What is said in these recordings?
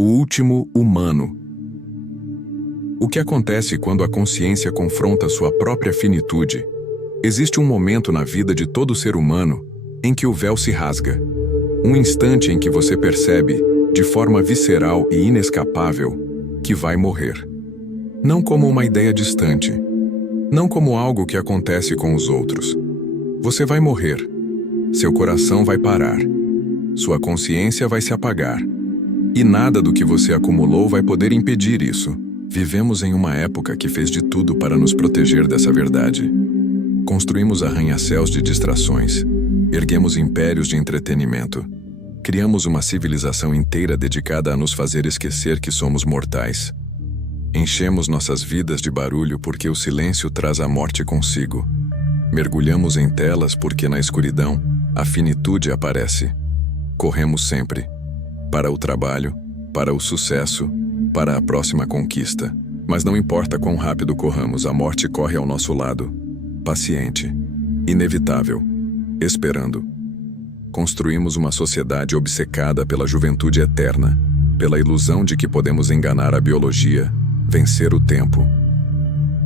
O último humano. O que acontece quando a consciência confronta sua própria finitude? Existe um momento na vida de todo ser humano em que o véu se rasga. Um instante em que você percebe, de forma visceral e inescapável, que vai morrer. Não como uma ideia distante. Não como algo que acontece com os outros. Você vai morrer. Seu coração vai parar. Sua consciência vai se apagar. E nada do que você acumulou vai poder impedir isso. Vivemos em uma época que fez de tudo para nos proteger dessa verdade. Construímos arranha-céus de distrações. Erguemos impérios de entretenimento. Criamos uma civilização inteira dedicada a nos fazer esquecer que somos mortais. Enchemos nossas vidas de barulho porque o silêncio traz a morte consigo. Mergulhamos em telas porque na escuridão a finitude aparece. Corremos sempre. Para o trabalho, para o sucesso, para a próxima conquista. Mas não importa quão rápido corramos, a morte corre ao nosso lado. Paciente. Inevitável. Esperando. Construímos uma sociedade obcecada pela juventude eterna, pela ilusão de que podemos enganar a biologia, vencer o tempo.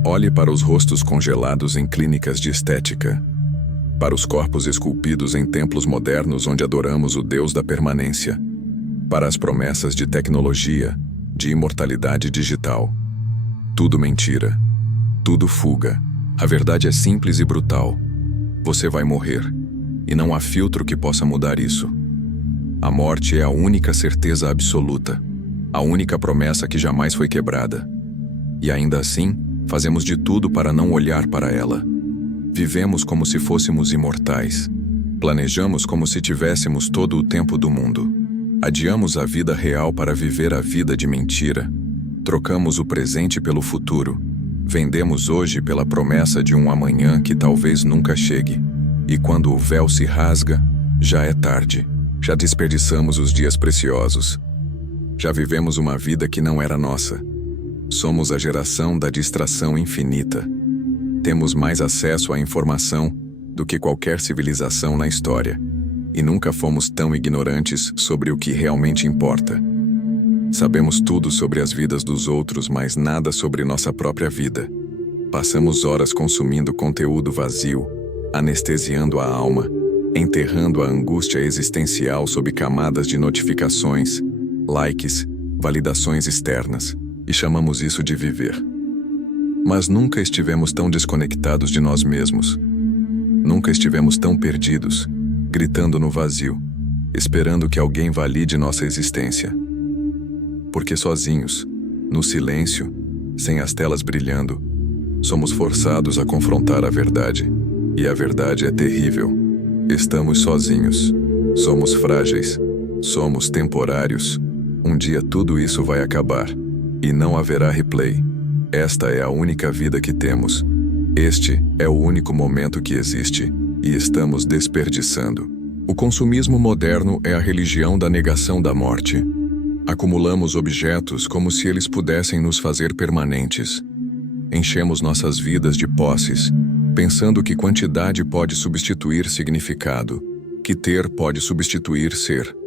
Olhe para os rostos congelados em clínicas de estética, para os corpos esculpidos em templos modernos onde adoramos o Deus da permanência, para as promessas de tecnologia, de imortalidade digital. Tudo mentira. Tudo fuga. A verdade é simples e brutal. Você vai morrer. E não há filtro que possa mudar isso. A morte é a única certeza absoluta. A única promessa que jamais foi quebrada. E ainda assim, fazemos de tudo para não olhar para ela. Vivemos como se fôssemos imortais. Planejamos como se tivéssemos todo o tempo do mundo. Adiamos a vida real para viver a vida de mentira. Trocamos o presente pelo futuro. Vendemos hoje pela promessa de um amanhã que talvez nunca chegue. E quando o véu se rasga, já é tarde. Já desperdiçamos os dias preciosos. Já vivemos uma vida que não era nossa. Somos a geração da distração infinita. Temos mais acesso à informação do que qualquer civilização na história. E nunca fomos tão ignorantes sobre o que realmente importa. Sabemos tudo sobre as vidas dos outros, mas nada sobre nossa própria vida. Passamos horas consumindo conteúdo vazio, anestesiando a alma, enterrando a angústia existencial sob camadas de notificações, likes, validações externas, e chamamos isso de viver. Mas nunca estivemos tão desconectados de nós mesmos. Nunca estivemos tão perdidos, gritando no vazio, esperando que alguém valide nossa existência. Porque sozinhos, no silêncio, sem as telas brilhando, somos forçados a confrontar a verdade. E a verdade é terrível. Estamos sozinhos. Somos frágeis. Somos temporários. Um dia tudo isso vai acabar. E não haverá replay. Esta é a única vida que temos. Este é o único momento que existe. E estamos desperdiçando. O consumismo moderno é a religião da negação da morte. Acumulamos objetos como se eles pudessem nos fazer permanentes. Enchemos nossas vidas de posses, pensando que quantidade pode substituir significado, que ter pode substituir ser.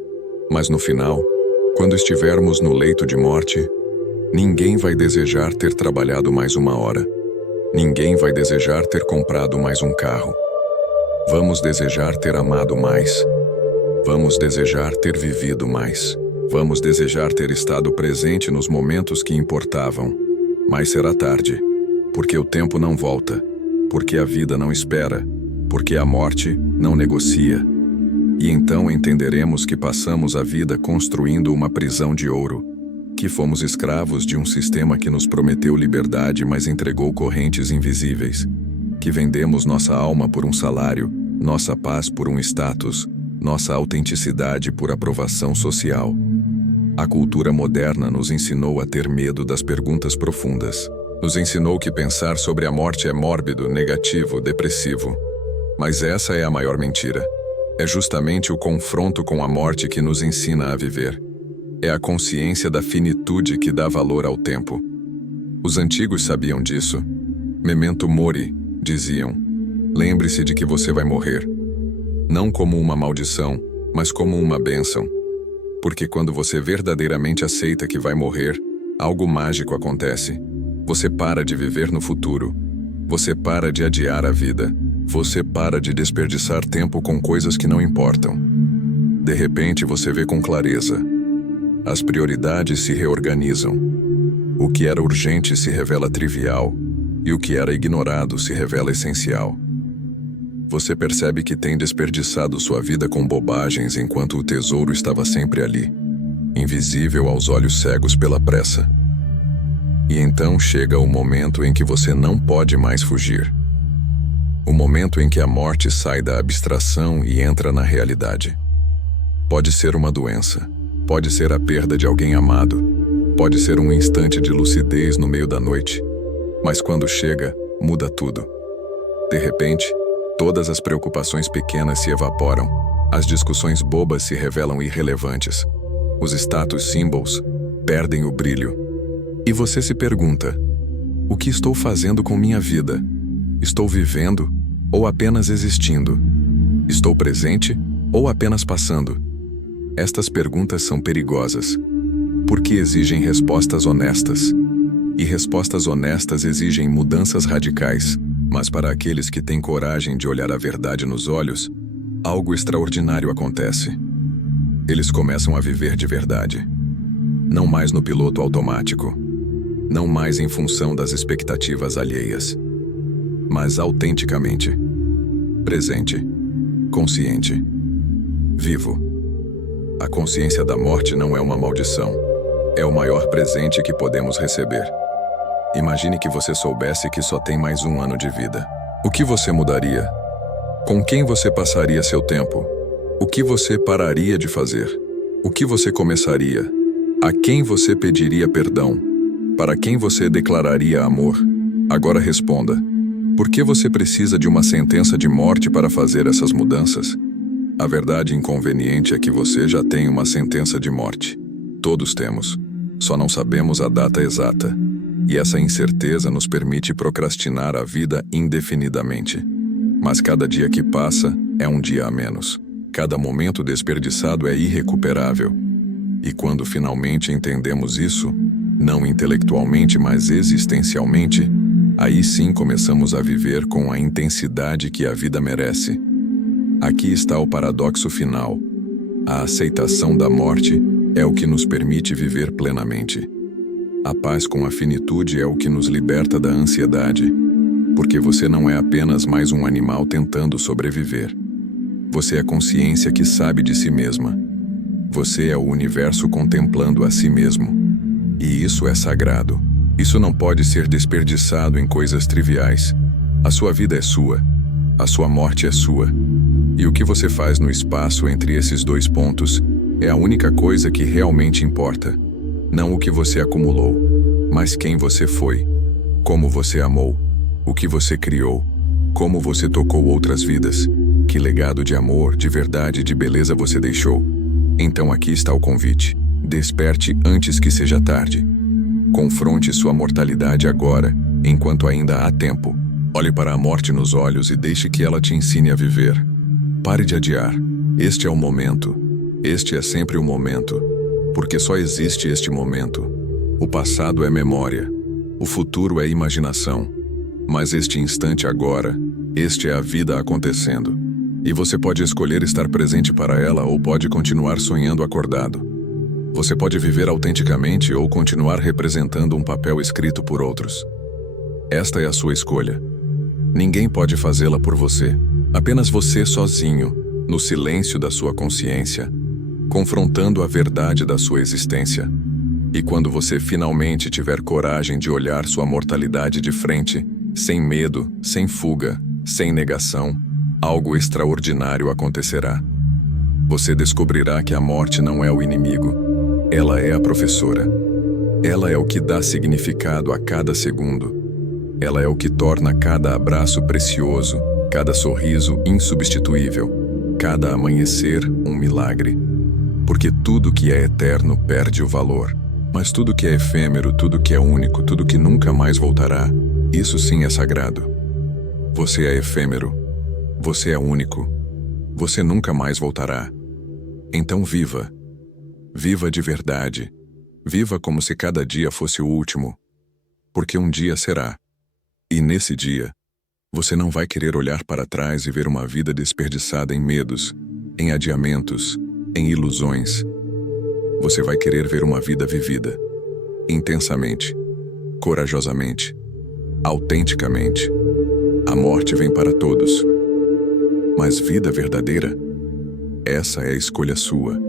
Mas no final, quando estivermos no leito de morte, ninguém vai desejar ter trabalhado mais uma hora. Ninguém vai desejar ter comprado mais um carro. Vamos desejar ter amado mais. Vamos desejar ter vivido mais. Vamos desejar ter estado presente nos momentos que importavam. Mas será tarde, porque o tempo não volta, porque a vida não espera, porque a morte não negocia. E então entenderemos que passamos a vida construindo uma prisão de ouro, que fomos escravos de um sistema que nos prometeu liberdade, mas entregou correntes invisíveis, que vendemos nossa alma por um salário, nossa paz por um status, nossa autenticidade por aprovação social. A cultura moderna nos ensinou a ter medo das perguntas profundas. Nos ensinou que pensar sobre a morte é mórbido, negativo, depressivo. Mas essa é a maior mentira. É justamente o confronto com a morte que nos ensina a viver. É a consciência da finitude que dá valor ao tempo. Os antigos sabiam disso. Memento mori, diziam. Lembre-se de que você vai morrer. Não como uma maldição, mas como uma bênção. Porque quando você verdadeiramente aceita que vai morrer, algo mágico acontece. Você para de viver no futuro. Você para de adiar a vida. Você para de desperdiçar tempo com coisas que não importam. De repente você vê com clareza. As prioridades se reorganizam. O que era urgente se revela trivial, e o que era ignorado se revela essencial. Você percebe que tem desperdiçado sua vida com bobagens enquanto o tesouro estava sempre ali, invisível aos olhos cegos pela pressa. E então chega o momento em que você não pode mais fugir. O momento em que a morte sai da abstração e entra na realidade. Pode ser uma doença, pode ser a perda de alguém amado, pode ser um instante de lucidez no meio da noite, mas quando chega, muda tudo. De repente, todas as preocupações pequenas se evaporam, as discussões bobas se revelam irrelevantes, os status symbols perdem o brilho. E você se pergunta: o que estou fazendo com minha vida? Estou vivendo ou apenas existindo? Estou presente ou apenas passando? Estas perguntas são perigosas, porque exigem respostas honestas. E respostas honestas exigem mudanças radicais. Mas para aqueles que têm coragem de olhar a verdade nos olhos, algo extraordinário acontece. Eles começam a viver de verdade. Não mais no piloto automático. Não mais em função das expectativas alheias. Mas autenticamente. Presente. Consciente. Vivo. A consciência da morte não é uma maldição. É o maior presente que podemos receber. Imagine que você soubesse que só tem mais um ano de vida. O que você mudaria? Com quem você passaria seu tempo? O que você pararia de fazer? O que você começaria? A quem você pediria perdão? Para quem você declararia amor? Agora responda. Por que você precisa de uma sentença de morte para fazer essas mudanças? A verdade inconveniente é que você já tem uma sentença de morte. Todos temos. Só não sabemos a data exata. E essa incerteza nos permite procrastinar a vida indefinidamente. Mas cada dia que passa é um dia a menos. Cada momento desperdiçado é irrecuperável. E quando finalmente entendemos isso, não intelectualmente, mas existencialmente, aí sim começamos a viver com a intensidade que a vida merece. Aqui está o paradoxo final. A aceitação da morte é o que nos permite viver plenamente. A paz com a finitude é o que nos liberta da ansiedade, porque você não é apenas mais um animal tentando sobreviver. Você é a consciência que sabe de si mesma. Você é o universo contemplando a si mesmo. E isso é sagrado. Isso não pode ser desperdiçado em coisas triviais. A sua vida é sua. A sua morte é sua. E o que você faz no espaço entre esses dois pontos é a única coisa que realmente importa. Não o que você acumulou, mas quem você foi, como você amou, o que você criou, como você tocou outras vidas, que legado de amor, de verdade e de beleza você deixou. Então aqui está o convite. Desperte antes que seja tarde. Confronte sua mortalidade agora, enquanto ainda há tempo. Olhe para a morte nos olhos e deixe que ela te ensine a viver. Pare de adiar. Este é o momento. Este é sempre o momento. Porque só existe este momento. O passado é memória. O futuro é imaginação. Mas este instante agora, este é a vida acontecendo. E você pode escolher estar presente para ela ou pode continuar sonhando acordado. Você pode viver autenticamente ou continuar representando um papel escrito por outros. Esta é a sua escolha. Ninguém pode fazê-la por você. Apenas você sozinho, no silêncio da sua consciência, confrontando a verdade da sua existência. E quando você finalmente tiver coragem de olhar sua mortalidade de frente, sem medo, sem fuga, sem negação, algo extraordinário acontecerá. Você descobrirá que a morte não é o inimigo. Ela é a professora. Ela é o que dá significado a cada segundo. Ela é o que torna cada abraço precioso, cada sorriso insubstituível, cada amanhecer um milagre. Porque tudo que é eterno perde o valor. Mas tudo que é efêmero, tudo que é único, tudo que nunca mais voltará, isso sim é sagrado. Você é efêmero. Você é único. Você nunca mais voltará. Então viva. Viva de verdade. Viva como se cada dia fosse o último. Porque um dia será. E nesse dia, você não vai querer olhar para trás e ver uma vida desperdiçada em medos, em adiamentos, em ilusões. Você vai querer ver uma vida vivida, intensamente, corajosamente, autenticamente. A morte vem para todos. Mas vida verdadeira? Essa é a escolha sua.